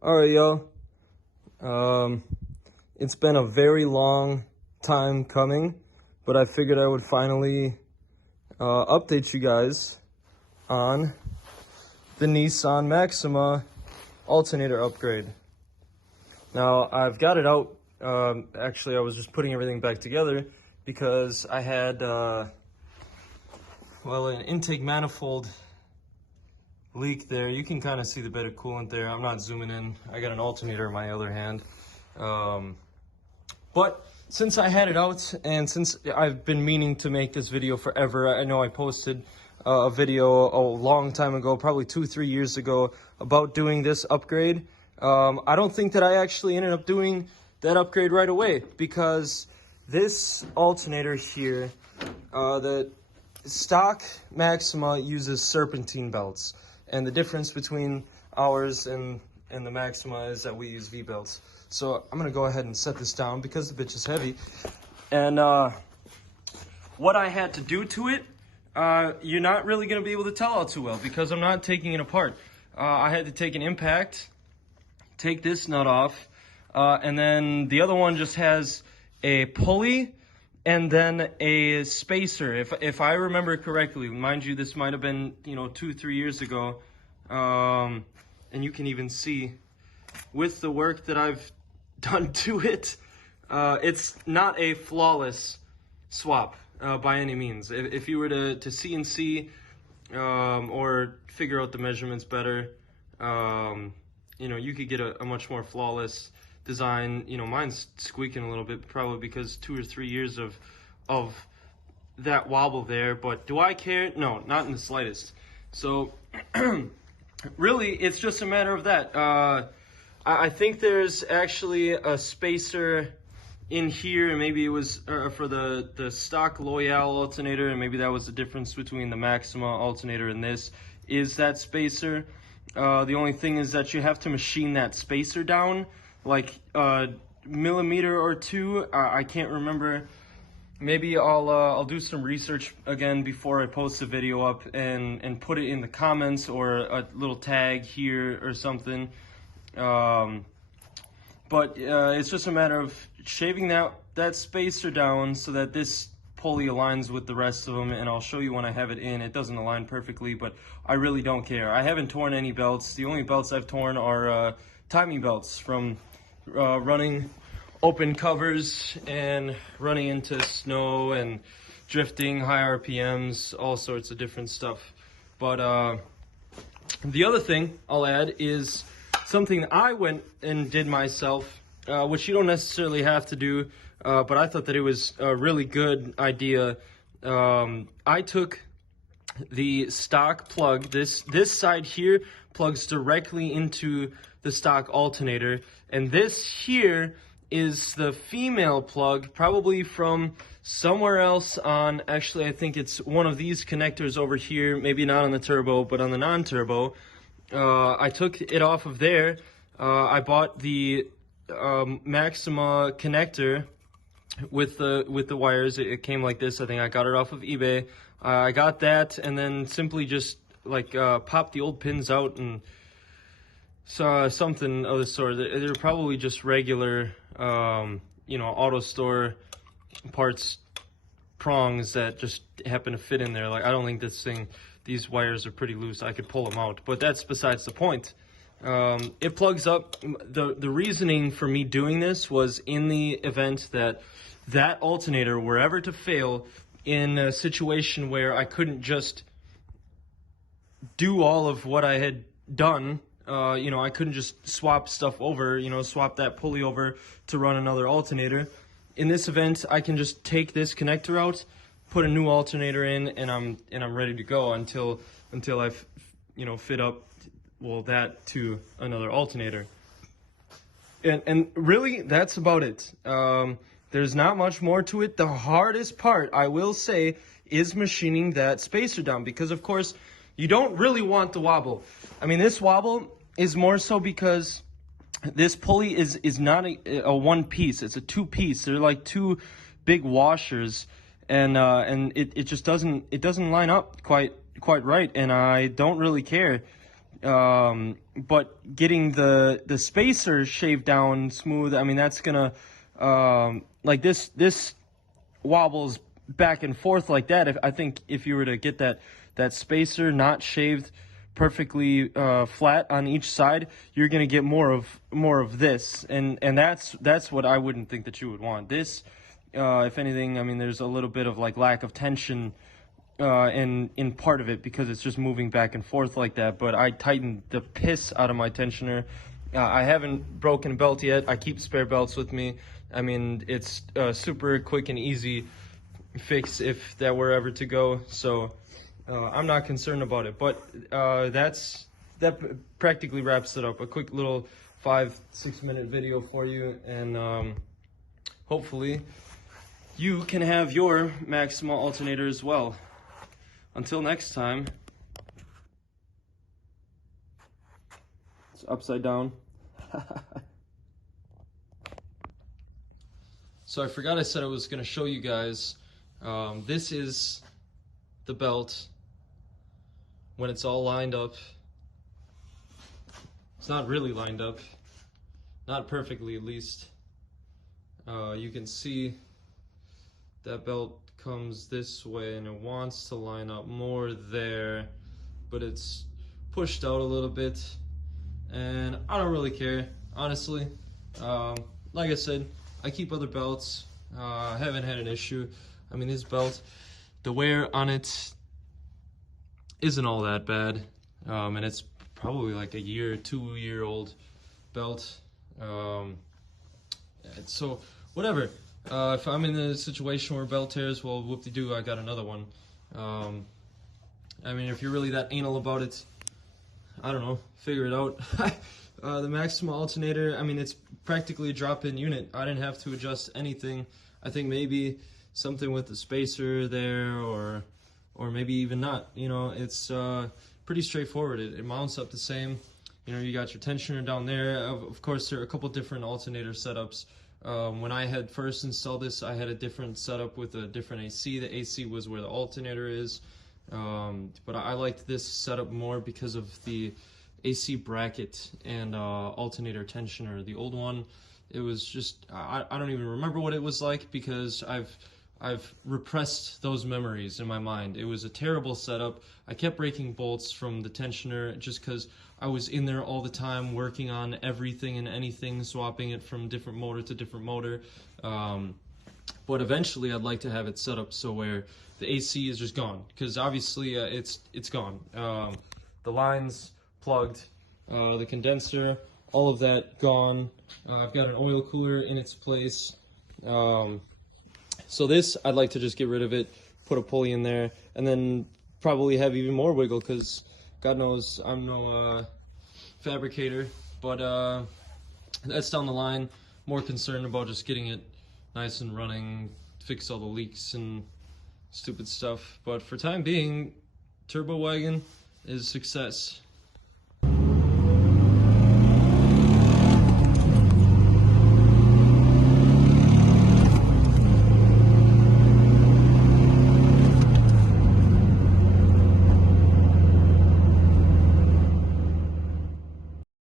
Alright, yo. It's been a very long time coming, but I figured I would finally update you guys on the Nissan Maxima alternator upgrade. Now, I've got it out. Actually, I was just putting everything back together because I had, an intake manifold leak there. You can kind of see the bed of coolant there. I'm not zooming in. I got an alternator in my other hand. But since I had it out and since I've been meaning to make this video forever, I know I posted a video a long time ago, probably 2-3 years ago, about doing this upgrade. I don't think that I actually ended up doing that upgrade right away because this alternator here, the stock Maxima uses serpentine belts. And the difference between ours and the Maxima is that we use V-belts. So I'm going to go ahead and set this down because the bitch is heavy. And what I had to do to it, you're not really going to be able to tell all too well because I'm not taking it apart. I had to take an impact, take this nut off, and then the other one just has a pulley and then a spacer. If I remember correctly, mind you, this might have been 2-3 years ago, and you can even see with the work that I've done to it, it's not a flawless swap by any means. If you were to CNC or figure out the measurements better, you could get a much more flawless design. Mine's squeaking a little bit, probably because 2 or 3 years of that wobble there. But do I care? No, not in the slightest. So really, it's just a matter of that. I think there's actually a spacer in here, and maybe it was for the stock Loyale alternator, and maybe that was the difference between the Maxima alternator and this, is that spacer. The only thing is that you have to machine that spacer down like a millimeter or two. I can't remember. Maybe I'll do some research again before I post the video up and put it in the comments or a little tag here or something. But it's just a matter of shaving that spacer down so that this pulley aligns with the rest of them, and I'll show you when I have it in. It doesn't align perfectly, but I really don't care. I haven't torn any belts. The only belts I've torn are timing belts from running open covers and running into snow and drifting, high RPMs, all sorts of different stuff. But the other thing I'll add is something that I went and did myself, which you don't necessarily have to do, but I thought that it was a really good idea. I took the stock plug, this side here plugs directly into the stock alternator, and this here is the female plug, probably from somewhere else on, actually I think it's one of these connectors over here, maybe not on the turbo, but on the non-turbo. I took it off of there. I bought the Maxima connector with the wires. It came like this. I think I got it off of eBay. I got that and then simply just like popped the old pins out and saw something of the sort. They're probably just regular auto store parts prongs that just happen to fit in there. Like, I don't think these wires are pretty loose. I could pull them out, but that's besides the point. It plugs up. The reasoning for me doing this was in the event that alternator were ever to fail in a situation where I couldn't just do all of what I had done. I couldn't just swap stuff over, swap that pulley over to run another alternator. In this event, I can just take this connector out, put a new alternator in, and I'm ready to go until I've fit up that to another alternator. And really, that's about it. There's not much more to it. The hardest part, I will say, is machining that spacer down, because of course you don't really want the wobble. I mean, this wobble is more so because this pulley is not a one piece. It's a two piece. They're like two big washers, and it just doesn't line up quite right, and I don't really care. But getting the spacer shaved down smooth, I mean, that's gonna like this wobbles back and forth like that. I think if you were to get that spacer not shaved perfectly flat on each side, you're gonna get more of this, and that's what I wouldn't think that you would want. This, if anything, I mean, there's a little bit of like lack of tension in part of it because it's just moving back and forth like that. But I tightened the piss out of my tensioner. I haven't broken a belt yet. I keep spare belts with me. I mean, it's super quick and easy fix if that were ever to go. So I'm not concerned about it. But that practically wraps it up. A quick little 5-6 minute video for you, and hopefully you can have your Maxima alternator as well. Until next time, it's upside down. So I forgot I said I was going to show you guys. This is the belt when it's all lined up. It's not really lined up, not perfectly at least. You can see that belt comes this way and it wants to line up more there, but it's pushed out a little bit, and I don't really care, honestly. Like I said, I keep other belts. I haven't had an issue. I mean, this belt, the wear on it isn't all that bad, and it's probably like a 2-year-old belt. So whatever. If I'm in a situation where belt tears, well, whoop-de-doo, I got another one. I mean, if you're really that anal about it, I don't know, figure it out. The Maxima alternator, I mean, it's practically a drop-in unit. I didn't have to adjust anything. I think maybe something with the spacer there, or maybe even not. You know, it's pretty straightforward. It mounts up the same. You know, you got your tensioner down there. Of course, there are a couple different alternator setups. When I had first installed this, I had a different setup with a different AC. The AC was where the alternator is, but I liked this setup more because of the AC bracket and alternator tensioner. The old one, it was just, I don't even remember what it was like because I've repressed those memories in my mind. It was a terrible setup. I kept breaking bolts from the tensioner just because I was in there all the time working on everything and anything, swapping it from different motor to different motor. But eventually I'd like to have it set up so where the AC is just gone, because obviously it's gone. The lines plugged, the condenser, all of that gone. I've got an oil cooler in its place. So this, I'd like to just get rid of it, put a pulley in there, and then probably have even more wiggle, because God knows I'm no fabricator, but that's down the line. More concerned about just getting it nice and running, fix all the leaks and stupid stuff. But for time being, Turbo Wagon is a success.